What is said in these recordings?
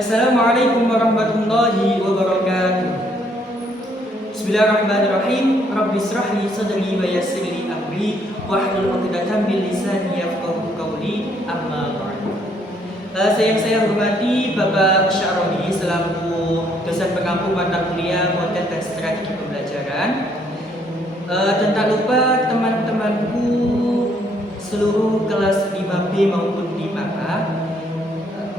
Assalamualaikum warahmatullahi wabarakatuh. Bismillahirrahmanirrahim. Rabbi israhli sadri wa yassir li amri wahlul 'uqdatam min lisani yafqahu qawli. Amma ba'du. Yang saya hormati Bapak Syaroni selaku dosen pengampu mata kuliah model dan strategi pembelajaran. Dan tak lupa teman-temanku seluruh kelas 5B maupun 5A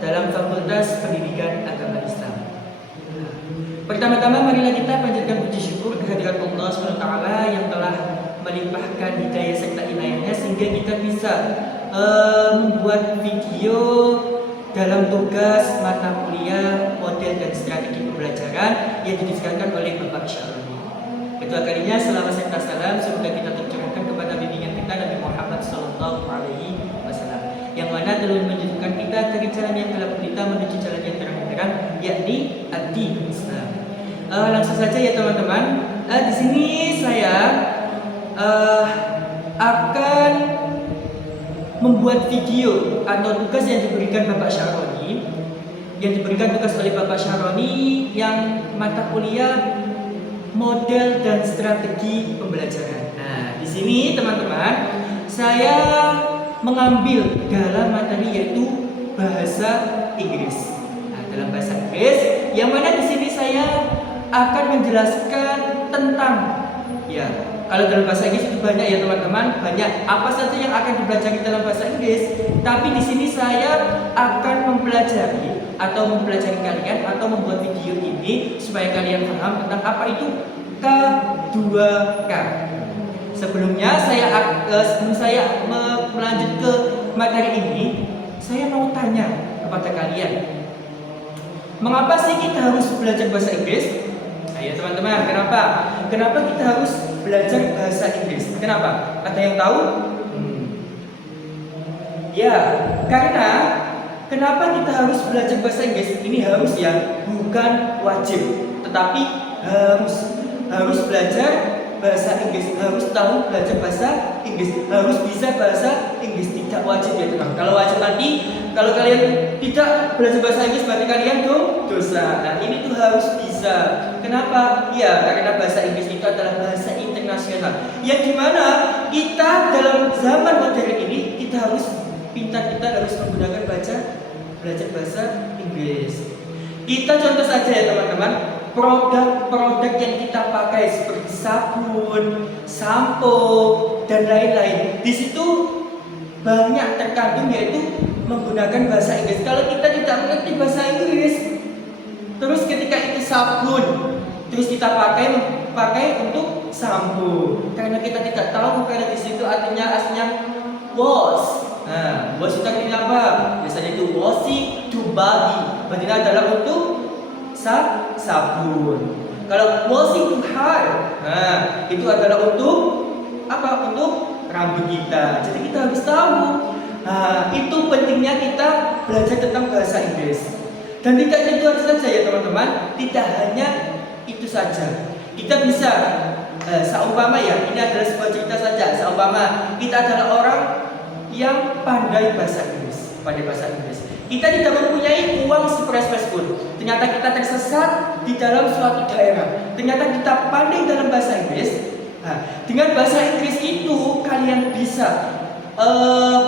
dalam Fakultas Pendidikan Agama Islam. Pertama-tama marilah kita panjatkan puji syukur kehadirat Allah SWT yang telah melimpahkan hidayah serta inayahnya sehingga kita bisa membuat video dalam tugas mata kuliah model dan strategi pembelajaran yang didiskusikan oleh Bapak Syaroni. Kedua kalinya selama serta salam semoga kita tercurahkan kepada bimbingan kita Nabi Muhammad SAW, yang mana telah menunjukkan kita dari jalan yang gelap gulita menuju jalan yang terang benderang, yakni ad-din Islam. Langsung saja ya teman-teman. Di sini saya akan membuat video atau tugas yang diberikan Bapak Syaroni, yang diberikan tugas oleh Bapak Syaroni yang mata kuliah model dan strategi pembelajaran. Nah, di sini teman-teman saya mengambil dalam materi yaitu bahasa Inggris. Nah, dalam bahasa Inggris, yang mana di sini saya akan menjelaskan tentang, ya, kalau dalam bahasa Inggris itu banyak ya teman-teman, banyak apa saja yang akan dipelajari dalam bahasa Inggris. Tapi di sini saya akan mempelajari kalian atau membuat video ini supaya kalian paham tentang apa itu K2K. Sebelum saya melanjut ke materi ini, saya mau tanya kepada kalian, mengapa sih kita harus belajar bahasa Inggris? Ayo teman-teman, kenapa kita harus belajar bahasa Inggris? Kenapa? Ada yang tahu? Ya, karena kenapa kita harus belajar bahasa Inggris? Ini harus ya, bukan wajib, tetapi harus belajar bahasa Inggris, harus tahu belajar bahasa Inggris, harus bisa bahasa Inggris, tidak wajib ya teman. Kalau wajib nanti, kalau kalian tidak belajar bahasa Inggris berarti kalian dosa. Nah, ini tuh harus bisa. Kenapa? Ya, karena bahasa Inggris itu adalah bahasa internasional. Yang dimana kita dalam zaman modern ini kita harus pintar, kita harus menggunakan belajar bahasa Inggris. Kita contoh saja ya teman-teman. Produk-produk yang kita pakai seperti sabun, sampo, dan lain-lain, di situ banyak terkandung yaitu menggunakan bahasa Inggris. Kalau kita tidak mengerti bahasa Inggris, terus ketika itu sabun, terus kita pakai untuk sampo, karena kita tidak tahu karena di situ artinya aslinya wash. Nah, wash itu artinya apa? Biasanya itu washing to body, berarti adalah untuk sabun. Kalau washing to hair, nah itu adalah untuk apa? Untuk rambut kita. Jadi kita harus tahu. Nah, itu pentingnya kita belajar tentang bahasa Inggris. Dan tidak itu saja ya teman-teman. Tidak hanya itu saja. Kita bisa seumpama ya, ini adalah sebuah cerita saja. Seumpama kita adalah orang yang pandai bahasa Inggris, kita tidak mempunyai uang seperes pun. Ternyata kita tersesat di dalam suatu daerah. Ternyata kita pandai dalam bahasa Inggris. Nah, dengan bahasa Inggris itu kalian bisa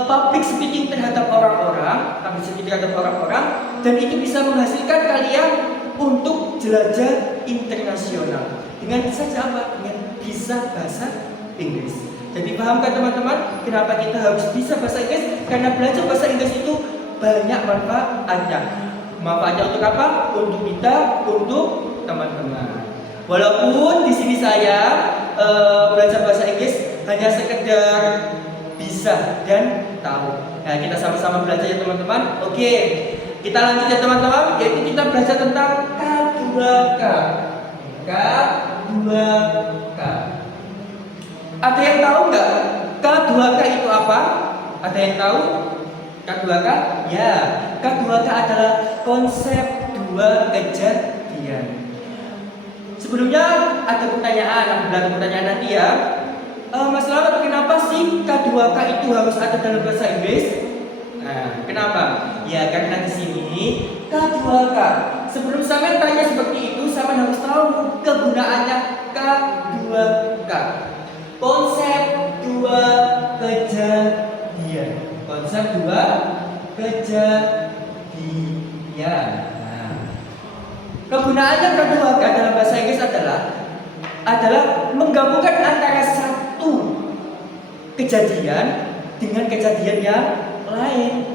public speaking terhadap orang-orang, dan itu bisa menghasilkan kalian untuk jelajah internasional. Dengan saja apa? Dengan bisa bahasa Inggris. Jadi pahamkan teman-teman, kenapa kita harus bisa bahasa Inggris? Karena belajar bahasa Inggris itu banyak manfaatnya. Manfaatnya untuk apa? Untuk kita, untuk teman-teman. Walaupun di sini saya belajar bahasa Inggris hanya sekedar bisa dan tahu. Nah, kita sama-sama belajar ya teman-teman. Oke, kita lanjut ya teman-teman. Yaitu kita belajar tentang K2K. K2K. Ada yang tahu nggak K2K itu apa? Ada yang tahu? K2K? Ya, K2K adalah konsep dua kejadian. Sebelumnya ada pertanyaan nanti ya. Mas Selamat, kenapa sih K2K itu harus ada dalam bahasa Inggris? Nah, kenapa? Ya karena di sini K2K. Sebelum sampean tanya seperti itu, sampean harus tahu kegunaannya K2K. Konsep dua kejadian. Konsep dua kejadian. Nah, kegunaannya K2K dalam bahasa Inggris adalah menggabungkan antara satu kejadian dengan kejadian yang lain.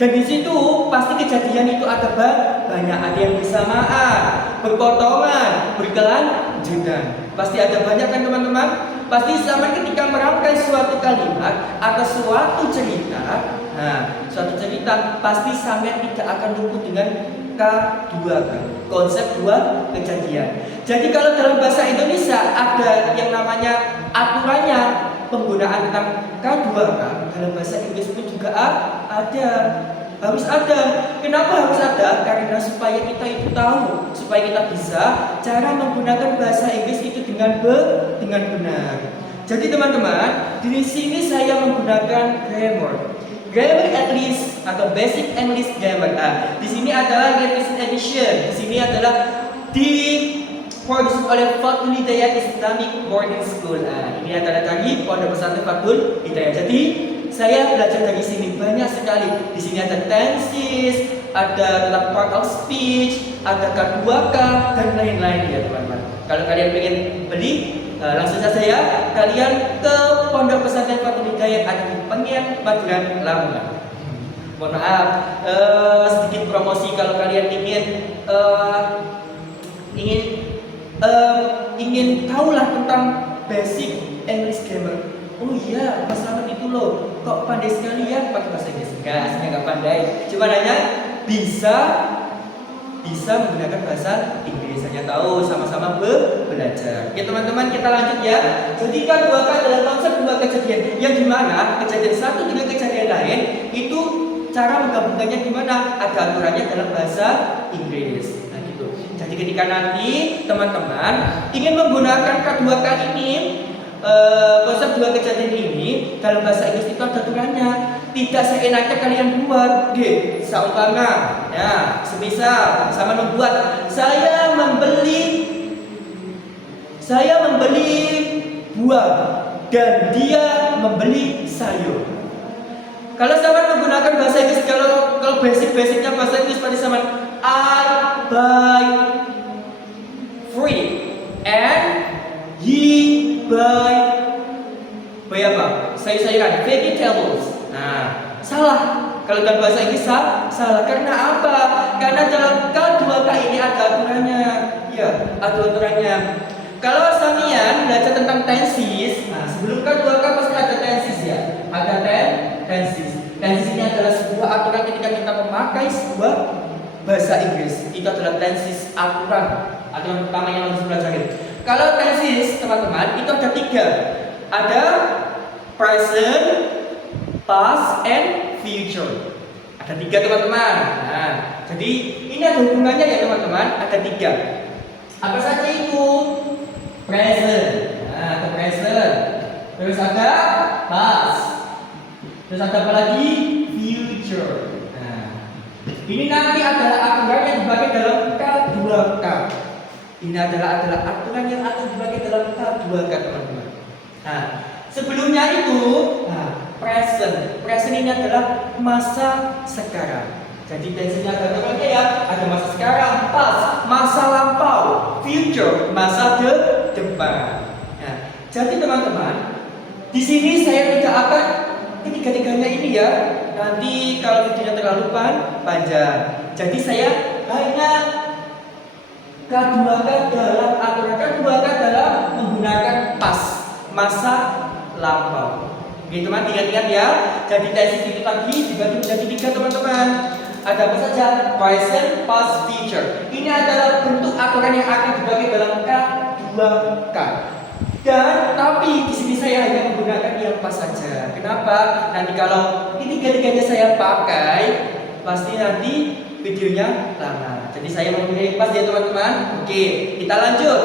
Dan di situ pasti kejadian itu ada banyak, ada yang bersamaan, berpotongan, berkelanjutan. Pasti ada banyak kan teman-teman? Pasti sama ketika merangkai suatu kalimat atau suatu cerita. Nah, suatu cerita pasti sampai tidak akan luput dengan K2K, konsep dua kejadian. Jadi kalau dalam bahasa Indonesia ada yang namanya aturannya penggunaan tentang K2K, dalam bahasa Inggris pun juga ada, harus ada. Kenapa harus ada? Karena supaya kita itu tahu, supaya kita bisa cara menggunakan bahasa Inggris itu dengan benar. Jadi teman-teman, di sini saya menggunakan grammar English atau basic English grammar. Nah, di sini adalah revision edition. Di sini adalah diproduksi oleh Fathul Hidayat Islamic Boarding School. Nah, ini adalah dari Pondok Pesantren Fathul Hidayat. Jadi saya belajar dari sini banyak sekali. Di sini ada tenses, ada tentang part of speech, ada K2K dan lain-lain ya teman-teman. Kalau kalian pengen beli, langsung saja ya, kalian ke Pondok Pesantren Fathul Hidayat ada di Pengian, Magelang, Lamongan. Mohon maaf, sedikit promosi kalau kalian ingin tahulah tentang basic English grammar. Oh iya, Mas Rahmat itu loh, kok pandai sekali ya pakai bahasa Inggris? Enggak, saya nggak pandai. Cuma hanya bisa menggunakan bahasa Inggris. Hanya tahu sama-sama belajar. Oke teman-teman, kita lanjut ya. Jadi K2K adalah konsep dua kejadian yang dimana kejadian satu dengan kejadian lain itu cara menggabungkannya gimana? Ada aturannya dalam bahasa Inggris. Nah gitu. Jadi ketika nanti teman-teman ingin menggunakan K2K ini, konsep dua kejadian ini dalam bahasa Inggris itu ada aturannya. Tidak seenaknya kalian buat, seumpama, ya, semisal sama membuat saya membeli buah dan dia membeli sayur. Kalau sama menggunakan bahasa Inggris, kalau basic-basicnya bahasa Inggris pada sama I buy fruit and he buy apa? Sayur-sayuran, vegetables. Nah, salah. Kalau dalam bahasa Inggris salah. Karena apa? Karena dalam K2K ini ada aturannya. Ya, ada aturannya. Kalau Samian belajar tentang tenses, nah sebelum K2K pasti ada tenses ya. Ada tenses. Tenses ini adalah sebuah aturan ketika kita memakai sebuah bahasa Inggris. Itu adalah tenses aturan pertama yang harus dipelajari. Kalau tenses teman-teman itu ada 3. Ada present, past, and future. Ada 3 teman-teman. Nah, jadi ini ada hubungannya ya teman-teman. Ada 3. Apa saja itu? Present. Nah, ada present. Terus ada past. Terus ada apa lagi? Future. Nah, ini nanti adalah aturan yang dibagi dalam K2K. Ini adalah aturan yang akan dibagi dalam K2K teman-teman. Nah, sebelumnya itu, present ini adalah masa sekarang. Jadi tensinya ada aturannya ya, ada masa sekarang, past, masa lampau, future, masa depan. Nah, jadi teman-teman, di sini saya tidak akan ketiga-tiganya ini ya. Nanti kalau videonya terlalu panjang. Jadi saya hanya K2K dalam aturan K2K dalam menggunakan past, masa lampau. Oke teman, ingat-ingat ya. Jadi tesis itu tadi dibagi menjadi 3 teman-teman. Ada apa saja? Present, past, future. Ini adalah bentuk aturan yang akan dibagi dalam K2K. Dan tapi di sini saya hanya menggunakan yang pas saja. Kenapa? Nanti kalau ini 3-tiganya saya pakai, pasti nanti videonya lama. Jadi saya memilih pas ya teman-teman. Oke, kita lanjut.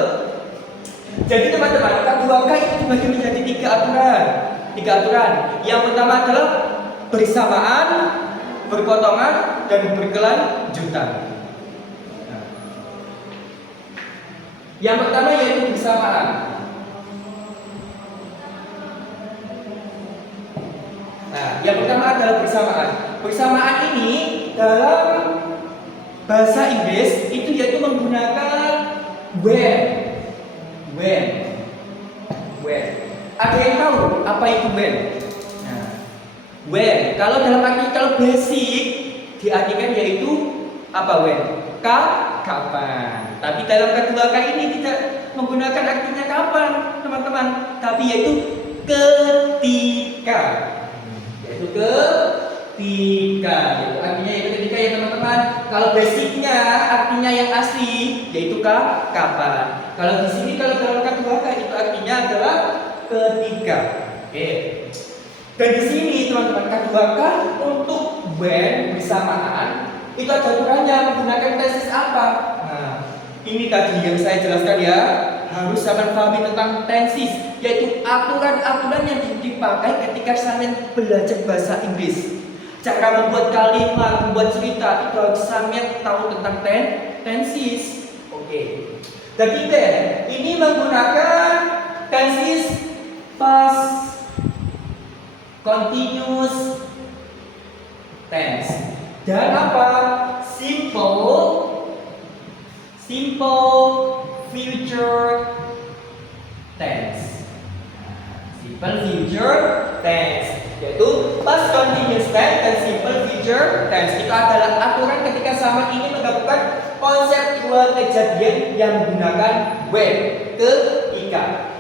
Jadi teman-teman, K2K itu dibagi menjadi 3 aturan. 3 aturan. Yang pertama adalah bersamaan, berpotongan, dan berkelanjutan. Yang pertama yaitu bersamaan. Nah, yang pertama adalah bersamaan. Bersamaan ini dalam bahasa Inggris itu yaitu menggunakan when. Ada yang tahu apa itu when? Nah, when. Kalau dalam arti kalau basic diartikan yaitu apa when? Kapan. Tapi dalam kedua kali ini tidak menggunakan artinya kapan, teman-teman. Tapi yaitu ketika. Yaitu ketika. Yaitu artinya yaitu ketika ya teman-teman. Kalau basicnya artinya yang asli yaitu kapan. Kalau di sini kalau dalam kedua kali itu artinya adalah ketika. Oke. Dan di sini teman-teman kedua kali untuk when bersamaan itu ada aturannya menggunakan tenses apa? Nah, ini tadi yang saya jelaskan ya. Harus sampean pahami tentang tenses, yaitu aturan-aturan yang dipakai ketika sampean belajar bahasa Inggris. Cara membuat kalimat, membuat cerita itu harus sampean tahu tentang tenses. Oke. Jadi ini menggunakan tenses past continuous tense. Dan apa? Simple future tense. Simple future tense yaitu past continuous tense dan simple future tense. Itu adalah aturan ketika sama ini menggabungkan konsep dua kejadian yang menggunakan when, ketika.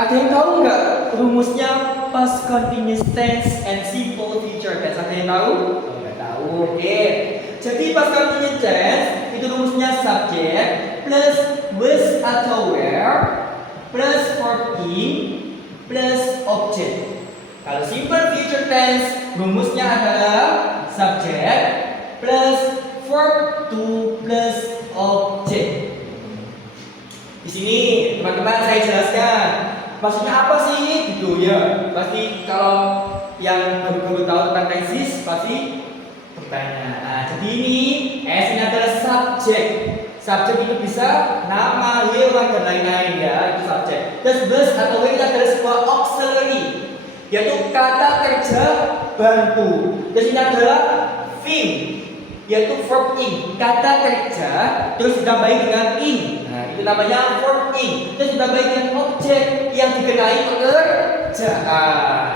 Ada yang tahu nggak rumusnya past continuous tense and simple future tense? Ada yang tahu? Oke. Jadi past continuous tense itu rumusnya subject plus was atau were plus verb in plus object. Kalau simple future tense rumusnya adalah subject plus verb to plus object. Di sini teman-teman saya jelaskan maksudnya apa sih gitu ya. Pasti kalau yang baru tahu tentang tenses pasti bertanya. Nah, jadi ini S ini adalah subjek. Subjek itu bisa nama, hewan dan lain-lain ya, itu subjek. Terus was atau were itu adalah sebuah auxiliary, yaitu kata kerja bantu. Terus ini adalah thing, yaitu verb in, kata kerja terus ditambahi dengan in. Nah, itu namanya verb in. Terus ditambahi dengan objek yang dikenai pekerjaan.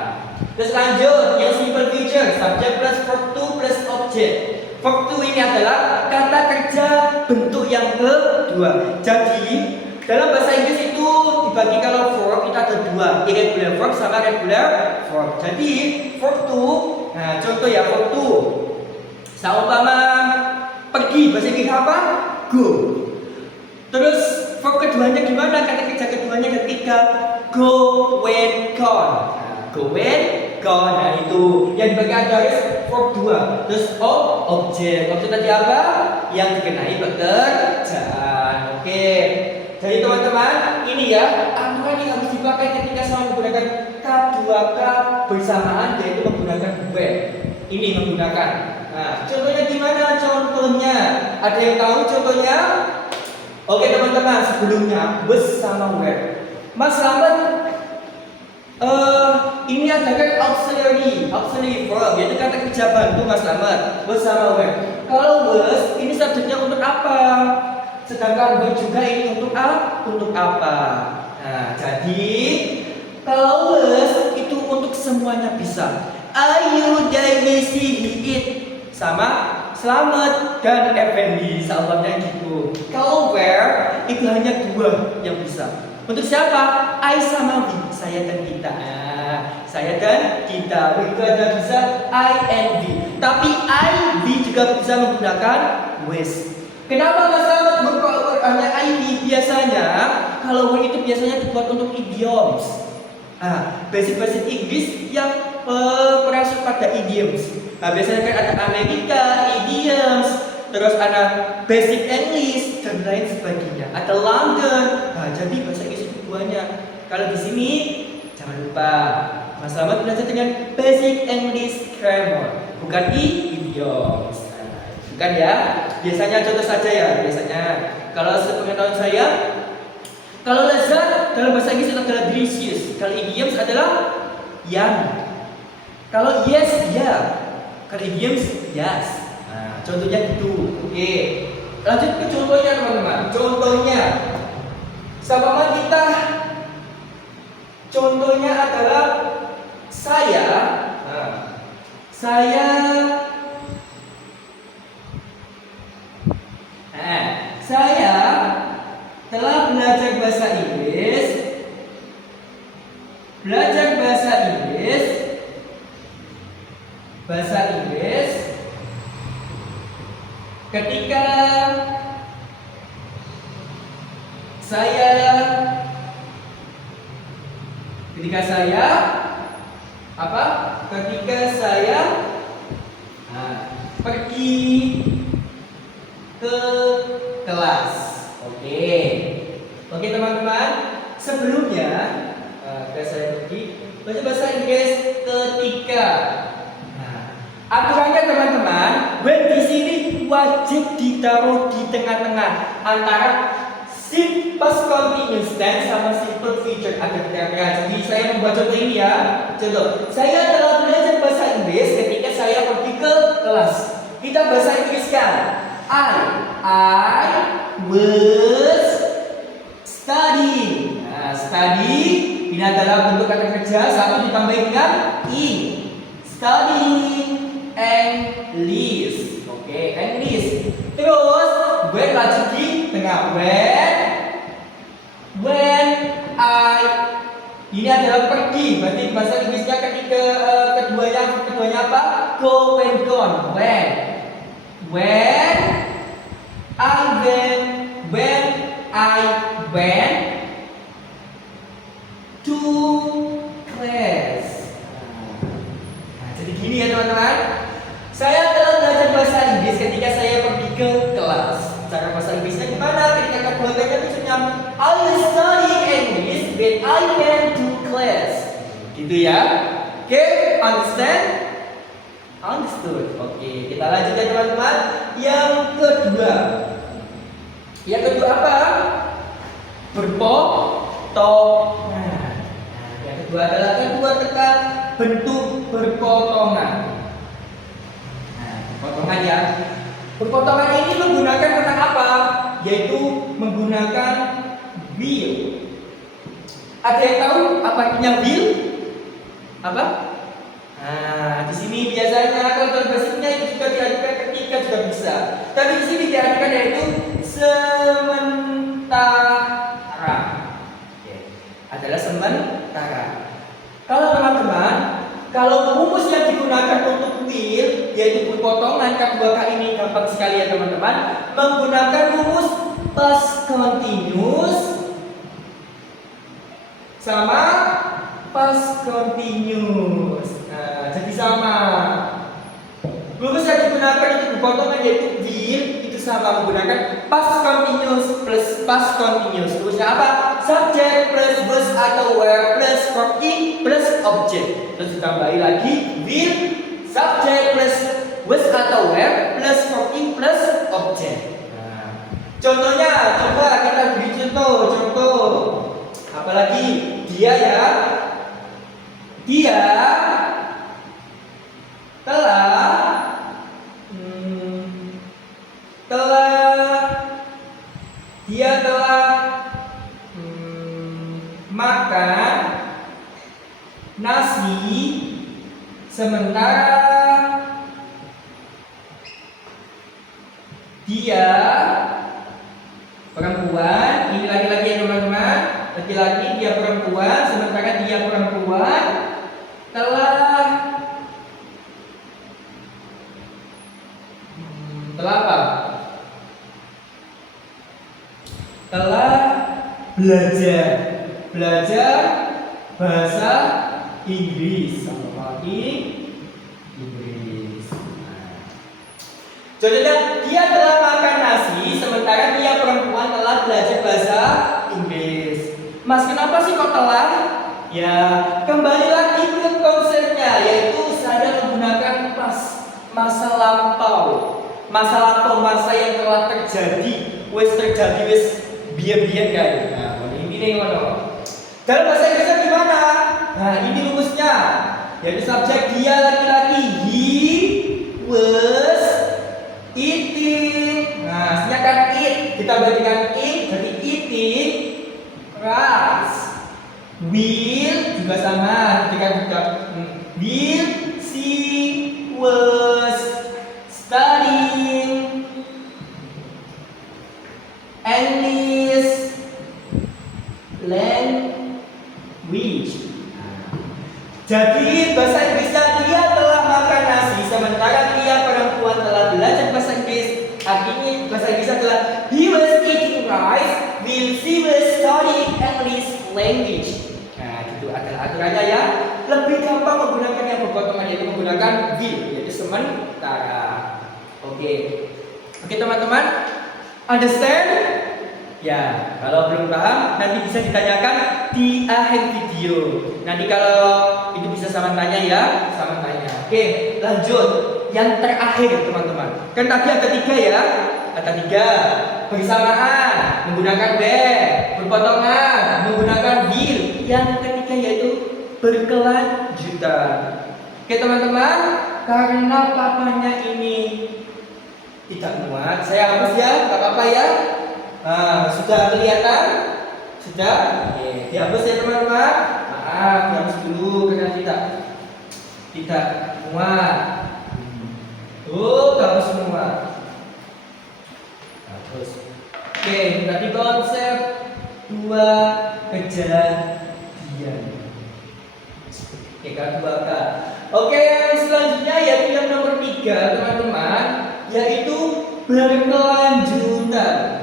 Terus lanjut yang simple future, subject plus verb to plus object. Verb to ini adalah kata kerja bentuk yang kedua. Jadi dalam bahasa Inggris itu dibagi kalau verb itu ada dua, irregular verb sama regular verb. Jadi verb to, nah contoh ya verb to. Seumpama pergi, bahasa Inggris apa? Go. Terus verb keduanya gimana? Kata kerja keduanya ketika go, when, gone. Go, when, gone. Nah itu yang dibagi ada verb 2. Terus objek. Objek tadi apa? Yang dikenai pekerjaan. Oke. Jadi teman-teman, ini ya aturan yang harus dipakai ketika sama menggunakan K2K bersamaan, yaitu menggunakan when. Ini menggunakan. Nah, contohnya gimana? Contohnya, ada yang tahu contohnya? Oke teman-teman, sebelumnya was sama were. Mas Slamet ini adalah auxiliary verb, yaitu kata kerja bantu Mas Slamet. Was sama were. Kalau was ini subjeknya untuk apa? Sedangkan were juga ini untuk apa? Nah, jadi kalau was itu untuk semuanya bisa. Ayu, Dewi, si, it sama Slamet dan Effendi, sahabatnya gitu. Kalau were itu hanya dua yang bisa. Untuk siapa? I sama we, saya dan kita. Saya dan kita. Begitu ada bisa I and we. Tapi I, we juga bisa menggunakan was. Kenapa Mas Slamet hanya I, we? Biasanya kalau were itu biasanya dibuat untuk idioms. Basic Inggris yang merasuk pada idioms. Biasanya kan ada Amerika, idioms, terus ada basic English dan lain sebagainya. Ada London. Jadi bahasa Inggris itu banyak. Kalau di sini jangan lupa Mas Slamet belajar dengan basic English grammar, bukan idioms. Bukan ya. Biasanya contoh saja ya. Biasanya kalau sepengetahuan saya Kalau lezat dalam bahasa Inggris adalah delicious. Kalau idioms adalah yang. Kalau yes, ya. Kalau idioms, yes. Nah, contohnya gitu. Oke. Lanjut ke contohnya teman-teman. Contohnya, sama kita. Contohnya adalah saya. Nah, saya telah belajar bahasa Inggris. Bahasa Inggris ketika saya apa? Ketika saya pergi ke kelas. Oke teman-teman. Sebelumnya saya pergi belajar bahasa Inggris ketika. Aturannya teman-teman, when di sini wajib ditaruh di tengah-tengah antara past continuous tense sama simple future agar terang. Jadi saya membuat contoh ini ya. Contoh, saya telah belajar bahasa Inggris ketika saya pergi ke kelas. Kita bahasa Inggriskan. I was studying. Nah, study ini adalah bentuk kata kerja satu ditambah dengan in. Studying English. English. Terus when lanjut di tengah. When I ini adalah pergi. Berarti bahasa Inggrisnya ketika keduanya apa? Go and gone. When I went to class. Jadi gini ya teman-teman. Saya telah belajar bahasa Inggris ketika saya pergi ke kelas. Cara bahasa Inggrisnya gimana? Ketika keduanya tujuannya I study English when I went to class. Gitu ya. Oke, understand? Understood. Oke, kita lanjut ya teman-teman. Yang kedua apa? Berpotongan. Yang kedua adalah tekan bentuk berpotongan. Potongan ya. Berpotongan ini menggunakan kata apa? Yaitu menggunakan will. Ada yang tahu apa artinya will? Apa? Di sini biasanya kalau basicnya itu juga diartikan ketika juga bisa. Tapi di sini diartikan yaitu sementara. Adalah sementara. Kalau teman-teman, kalau rumus yang digunakan untuk will yaitu berpotongan K2K ini gampang sekali ya teman-teman, menggunakan rumus past continuous sama past continuous. Jadi sama. Rumus yang digunakan untuk berpotongan yaitu will itu sama menggunakan past continuous plus past continuous. Rumusnya apa? Subject plus was atau were plus verb in plus object. Terus ditambahi lagi will, subject plus was atau were plus verb in plus object. Contohnya, coba kita beri contoh. Apalagi dia ya. Dia telah makan nasi sementara dia perempuan. Ini laki-laki ya teman-teman. Laki-laki dia perempuan, sementara dia perempuan telah apa? Telah belajar bahasa Inggris sama Inggris. Contohnya dia telah makan nasi sementara dia perempuan telah belajar bahasa Inggris. Mas, kenapa sih kok telah? Ya, kembali lagi ke konsepnya, yaitu saya menggunakan masa lampau. Masa yang telah terjadi, wis biar kan. Nah, ini nih ngono. Dalam bahasa Inggrisnya gimana? Nah, ini rumusnya. Yaitu subjek dia laki-laki, he was eating. Nah, sebenarnya kan eat, kita berikan eat, jadi eating rice. Will juga sama, ketika kita will she was studying English language. Jadi bahasa Inggrisnya dia telah makan nasi, sementara dia perempuan telah belajar bahasa Inggris. Artinya bahasa Inggris adalah he was eating rice while she was studying English language. Nah, itu adalah aturannya ya. Lebih gampang menggunakan yang berpotongan, yaitu menggunakan will, yaitu sementara. Oke, teman-teman, understand? Ya, kalau belum paham nanti bisa ditanyakan di akhir video. Nanti kalau itu bisa sama tanya ya, sama tanya. Oke, lanjut. Yang terakhir teman-teman. Kan tadi ada 3 ya. Ada 3. Bersamaan menggunakan berpotongan menggunakan will. Yang ketiga yaitu berkelanjutan. Oke teman-teman, karena papanya ini tidak muat, saya hapus ya, nggak apa-apa ya. Nah, sudah kelihatan? Sudah? Oke, dihapus ya teman-teman. Maaf, dihapus dulu karena tidak muat. Hapus semua. Hapus. Oke, tadi konsep 2 kejadian. Oke, kan 2K. Oke, yang selanjutnya yaitu yang nomor 3 teman-teman, yaitu berkelanjutan.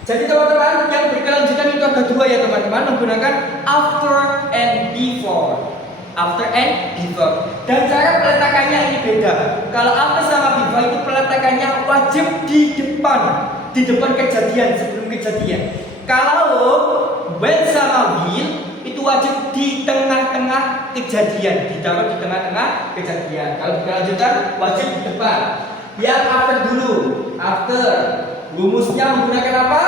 Jadi teman-teman, yang berkelanjutan itu ada 2 ya teman-teman, menggunakan after and before. After and before. Dan cara peletakannya ini beda. Kalau after sama before itu peletakannya wajib di depan kejadian, sebelum kejadian. Kalau when sama will itu wajib di tengah-tengah kejadian, ditaruh di tengah-tengah kejadian. Kalau berkelanjutan wajib di depan. Yang after dulu, after. Rumusnya menggunakan apa?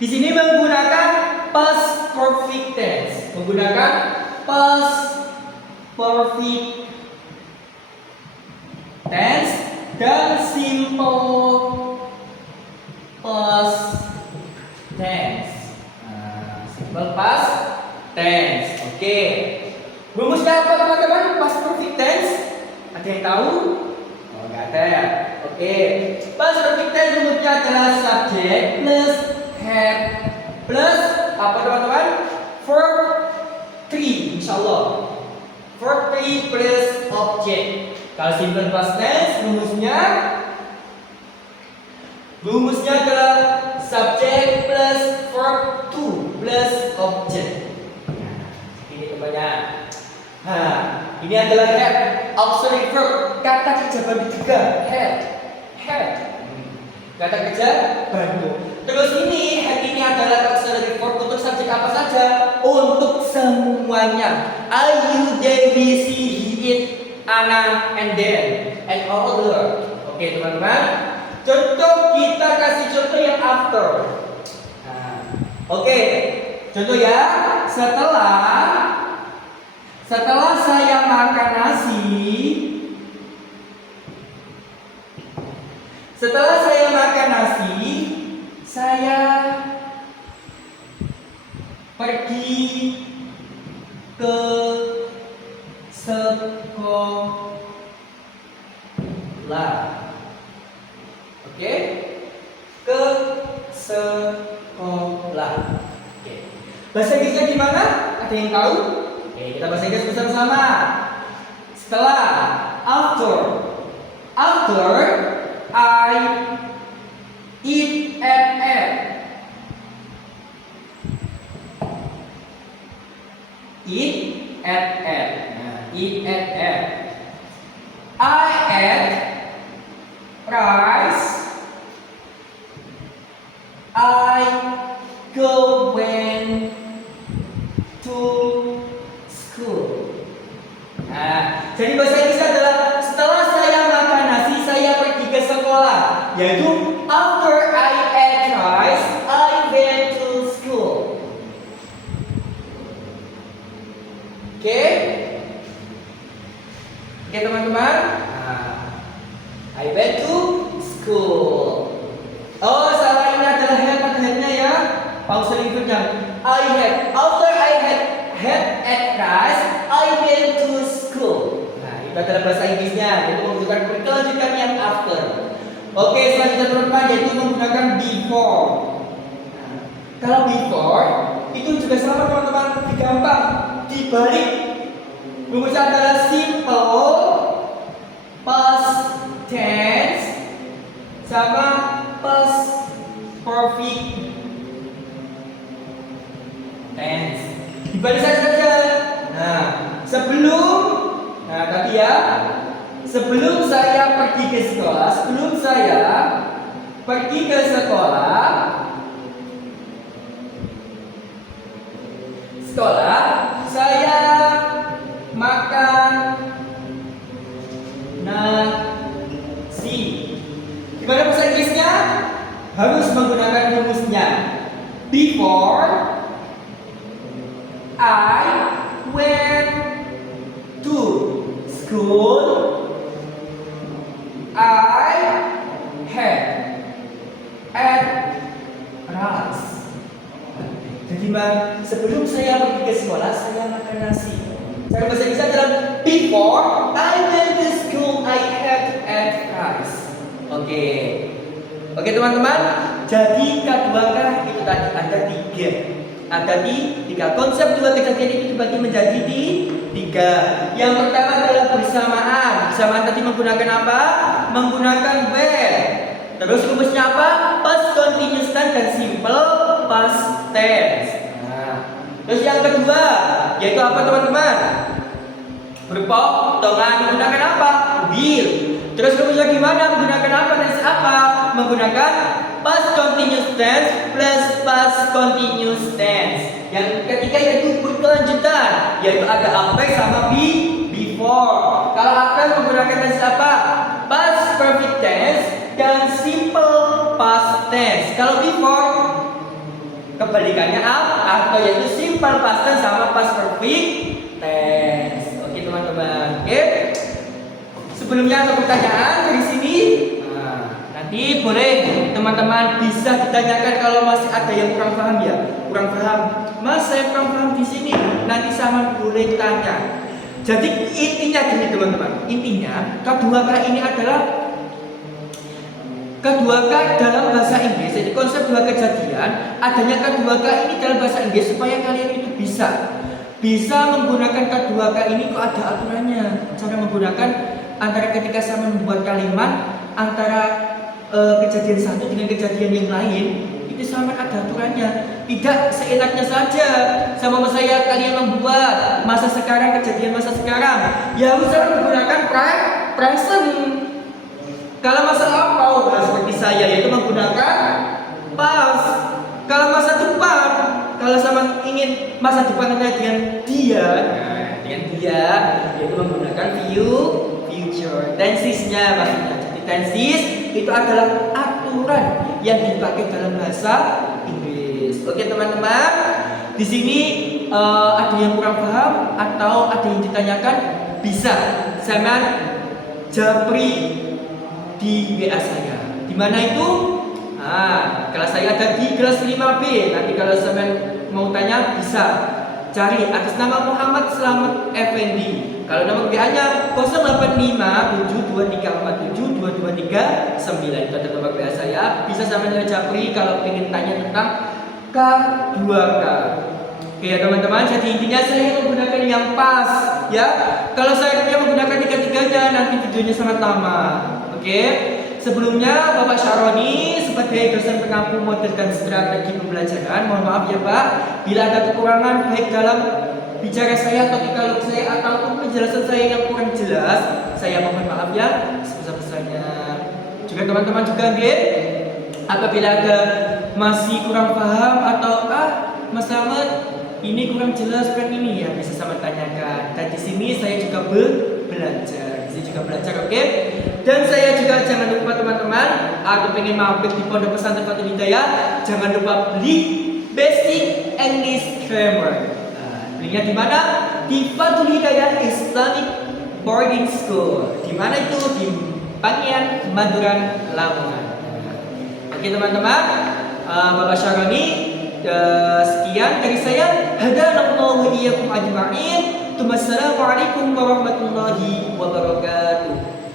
Di sini menggunakan past perfect tense. Menggunakan past perfect tense dan simple past tense. Simple past tense. Oke. Rumusnya apa teman-teman? Past perfect tense. Ada yang tahu? Oh, enggak ada ya. Oke, past perfect tense rumusnya adalah subject plus have plus apa teman-teman? Verb 3, insyaallah. Verb 3 plus object. Kalau simple past tense rumusnya adalah subject plus verb 2 plus object. Nah, ini temannya. Nah, ini adalah have, auxiliary verb, kata kerja bagi 3, have. Kata kerja baru. Terus ini adalah auxiliary verb untuk subjek apa saja? Untuk semuanya. I, you, they, we, she, he, it, Anna, and then, and all other. Oke teman-teman. Contoh, kita kasih contoh yang after. Nah, oke. Contoh ya. Setelah saya makan nasi. Setelah saya makan nasi, saya pergi ke sekolah. Oke? Ke sekolah. Oke. Bahasa Inggrisnya gimana? Ada yang tahu? Oke, kita bahasa Inggris bersama-sama. Setelah, after I eat at. Eat at. Nah, eat at. I ate rice. I went to school. Nah, jadi bahasa Inggris adalah setelah saya makan nasi, saya pergi ke sekolah. Yang yaitu after I ate rice, I went to school. Oke, oke teman-teman. I went to school. Oh, salah, ini adalah head-nya ya. Pause berikutnya. After I had rice, I went to school. Nah, itu adalah bahasa Inggrisnya, yaitu menggunakan berkelanjutan yang after. Oke, selanjutnya teman-teman, yaitu menggunakan before. Nah, kalau before itu juga sama teman-teman, gampang dibalik. Rumusnya adalah simple past tense sama past perfect tense. Dibalik saja. Nah, sebelum saya pergi ke sekolah, saya makan nasi. Gimana bahasa Inggrisnya? Harus menggunakan rumusnya. Before I went to school, I had rice. Jadi sebelum saya pergi ke sekolah, saya makan nasi. Cara bahasa Inggris adalah before I went to school, I had rice. Oke teman-teman. Jadi K2K itu tadi ada tiga konsep. Dua kejadian itu dibagi menjadi tiga. Yang pertama adalah bersamaan. Bersamaan tadi menggunakan apa? Menggunakan when. Terus rumusnya apa? Past continuous tense dan simple past tense. Terus yang kedua yaitu apa teman-teman? Berpotongan menggunakan apa? Will. Terus rumusnya gimana? Menggunakan apa dan apa? Menggunakan past continuous tense plus past continuous tense. Yang ketiga yaitu berkelanjutan, yaitu ada after sama before. Kalau after menggunakan tense apa? Past perfect tense dan simple past tense. Kalau before kebalikannya atau yaitu simple past tense sama past perfect tense. Oke teman-teman. Oke. Sebelumnya ada pertanyaan dari sini. Nanti boleh teman-teman bisa ditanyakan kalau masih ada yang kurang paham ya. Kurang paham, Mas saya kurang paham di sini. Nanti sama boleh tanya. Jadi intinya gini teman-teman. Intinya K2K ini adalah K2K dalam bahasa Inggris. Jadi konsep dua kejadian. Adanya K2K ini dalam bahasa Inggris supaya kalian itu bisa menggunakan K2K ini kok ada aturannya. Cara menggunakan antara ketika saya membuat kalimat antara kejadian satu dengan kejadian yang lain itu sama ada aturannya. Tidak seenaknya saja sama saya kalian membuat masa sekarang kejadian masa sekarang. Ya harus menggunakan present. Kalau masa lampau seperti saya yaitu menggunakan past. Kalau masa depan, kalau sama ingin masa depan dengan dia yaitu menggunakan future. Tensesnya maksudnya. Jadi tenses itu adalah aturan yang dipakai dalam bahasa Inggris. Oke teman-teman, di sini ada yang kurang paham atau ada yang ditanyakan bisa sama japri di WA saya. Di mana itu? Kelas saya ada di kelas 5B. Nanti kalau teman mau tanya bisa cari atas nama Muhammad Slamet Effendi. Kalau nama WA-nya 085723472239. Itu ada nomor WA saya. Bisa sama dengan Japri kalau ingin tanya tentang K2K. Oke ya teman-teman, jadi intinya saya menggunakan yang pas ya. Kalau saya menggunakan tiga-tiganya nanti videonya sangat lama. Oke. Sebelumnya Bapak Syaroni sebagai dosen pengampu model dan strategi pembelajaran, mohon maaf ya Pak bila ada kekurangan baik dalam bicara saya atau dialog saya ataupun penjelasan saya yang kurang jelas, saya mohon maaf ya sebesar-besarnya. Juga teman-teman juga apabila ada masih kurang paham atau Mas Slamet ini kurang jelas kan ini ya bisa sama tanyakan. Dan di sini saya juga belajar, oke? Dan saya juga jangan lupa teman-teman atau pengen mampir di Pondok Pesantren Fathul Hidayah, jangan lupa beli Basic English Grammar. Belinya di mana? Di Fathul Hidayah Islamic Boarding School. Di mana itu? Di Pangian, Maduran, Lamongan. Oke teman-teman, Bapak Syaroni, sekian dari saya. Hadanallahu wa iyyakum ajma'in. Wassalamualaikum warahmatullahi wabarakatuh.